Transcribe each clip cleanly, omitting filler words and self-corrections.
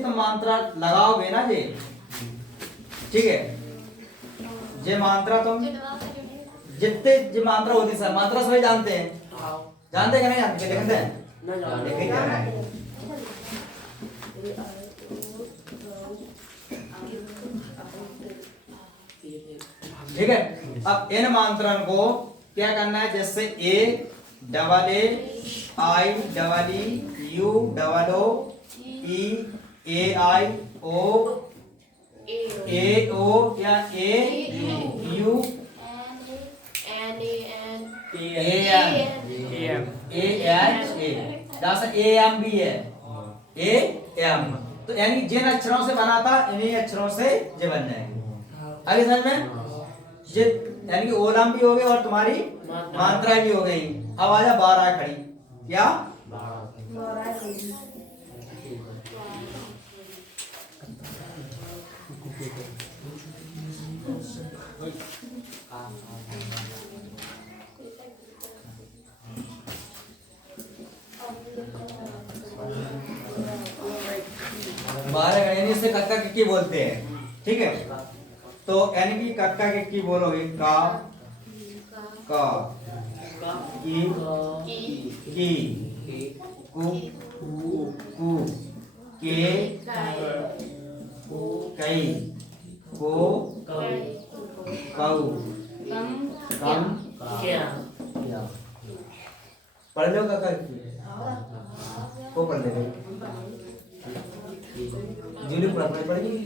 ही तुम मात्रा लगाओगे ना जी, ठीक है। ये मात्रा तुम जितने जो मात्रा होती है सर, मात्रा सभी जानते हैं, जानते हैं कि नहीं जानते, देखते हैं ठीक है। अब इन मात्रन को क्या करना है, जैसे A double A I double E U double O E A I O या ए यू ए एम भी है, ए एम। तो यानी जिन अक्षरों से बना था इन्हीं अक्षरों से ये बन जाएंगे। आगे समझ में, ये यानी कि ओलम भी हो गई और तुम्हारी मात्रा भी हो गई। अब आजा 12 खड़ी, क्या बारह यानी इसे कक्का किक्की बोलते हैं, ठीक है। तो यानी कि कक्का किक्की बोलोगे, का की कु के कई को कऊ कम क्या। पढ़ लो कक्का को पढ़ ले जीली पढ़ना पड़ेगी।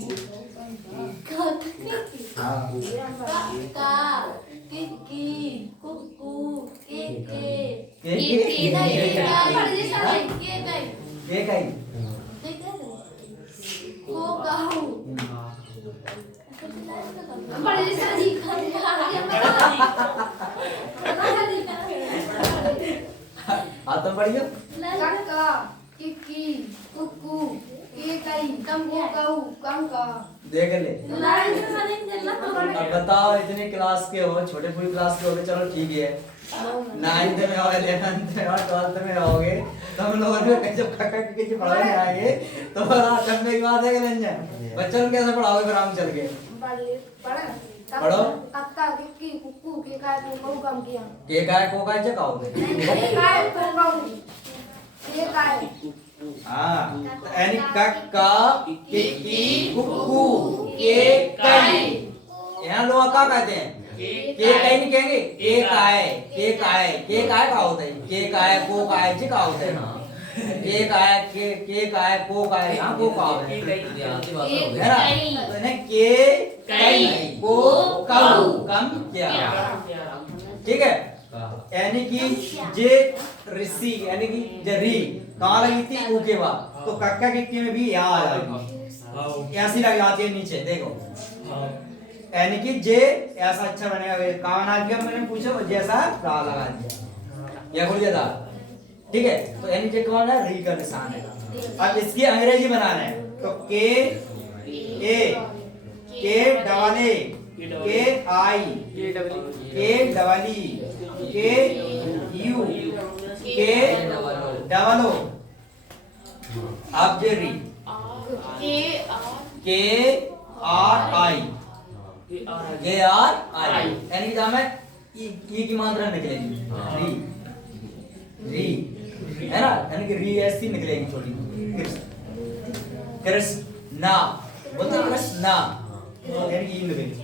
तो पढ़ियो देख ले। अब बताओ इतनी क्लास के हो, छोटे पूरी क्लास के हो गए, चलो ठीक है, 9th में हो, 11th में हो, 12th में होगे, तो हम लोगों ने जब कक्का किक्की पढ़ाने आएंगे तो करने की बात है कि नहीं है। बच्चों को कैसे पढ़ाओगे फिर हम चल के पढ़ो कक्का किक्की कुक्कू के काय को कम किया के काय को काय चकाओगे ये काय हाँ, यानी कक्का किक्की कुक्कू के कई, यहाँ लोग क्या कहते हैं, के कई नहीं कहेंगे, के काय का होता है, के काय को काय जी का होता है, के काय को काय हाँ को का होता है, है ना। तो इन्हें के कई को कऊ कम क्या, ठीक है। यानी कि जे ऋषि यानी कि जरी कहाँ लगी थी ऊ के बाद, तो कक्का किक्की में भी यहाँ आ जाएगी, ऐसी लग जाती है नीचे देखो। यानी कि जे ऐसा अच्छा बनेगा, कहाँ ना दिया मैंने पूछा जैसा रा लगा दिया या खुद जैसा, ठीक है। तो यानी कि कौन है, री का निशान है। अब इसकी अंग्रेजी बनाना है, तो के ए के डबल ए के आई के डबल ई के यू के डबल ओ, अब जे री के आर आई यानी कि जहाँ ई की मात्रा निकलेगी री है ना, यानी कि री ऐसी निकलेगी छोटी। कृष्णा बोलते कृष्णा, यानी कि निकलेगी।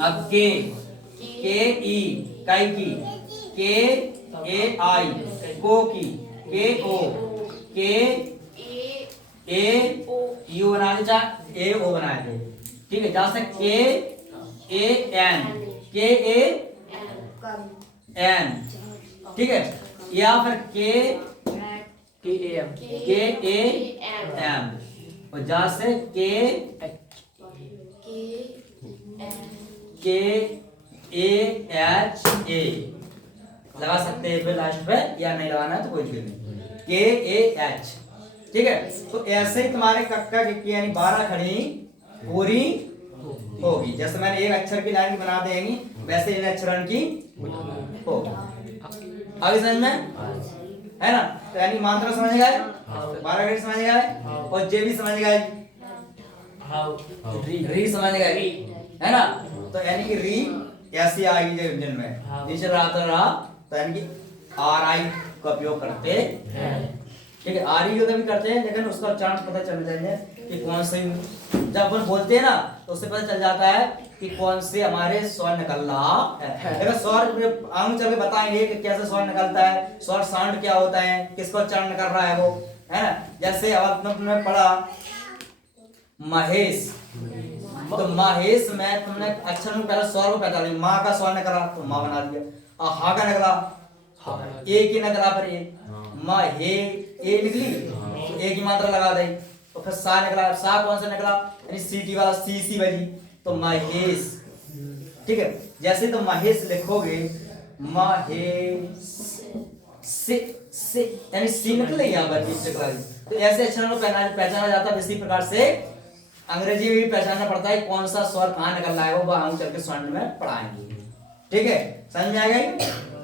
अब के ई कई की, के ए आई को की, के ओ के ए यू बनाने चा ए ओ बनाए थे, ठीक है। जहाँ से के ए एन, ठीक है, या फिर के ए एम, और जहाँ से के ए एच ए लगा सकते हैं फिर लास्ट पे, या नहीं लगाना है तो कोई चीज नहीं, के ए एच, ठीक है। तो ऐसे ही तुम्हारे कक्का किक्की यानी 12 खड़ी पूरी होगी। जैसे मैंने एक अक्षर की लाइन बना देंगी वैसे इन अक्षरों की होगी। अभी समझ में है ना। तो यानी मात्रा समझ गए, 12 घड़ी समझ गए, और जे भी समझ गए, री समझ गए, है ना। तो यानी कि री ऐसी आएगी व्यंजन में, नीचे रहा तो यानी कि आर आई का उपयोग करते हैं। ठीक है, आर ई का भी करते हैं, लेकिन उसका उच्चारण पता चल जाएंगे कि कौन से, जब अपन बोलते हैं ना तो उससे पता चल जाता है कि कौन से हमारे स्वर निकल रहा है। लेकिन स्वर आगे चल के बताएंगे कि कैसे स्वर निकलता है, स्वर साउंड क्या होता है, किसका उच्चारण कर रहा है वो, है ना। जैसे अब तुमने पढ़ा महेश, तो महेश में तुमने अक्षर में पहले स्वर को पहचान लिया, माँ का स्वर निकला तो माँ बना दिया, और हा का निकला, ए की निकला पर ए, माँ हे ए निकली तो ए की मात्रा लगा दे, तो फिर सा निकला, सा कौन सा निकला, यानी सीटी वाला सी सी बजी, तो महेश। ठीक है, जैसे तो महेश लिखोगे, महेश से यानी सी निकले यहाँ पर बीच निकला, तो ऐसे अक्षरों को पहचाना जाता है। इसी प्रकार से अंग्रेजी में भी पहचानना पड़ता है कौन सा स्वर कहाँ निकल रहा है, वो हम चल के स्वर्ण में पढ़ाएंगे। ठीक है, समझ में आ गई।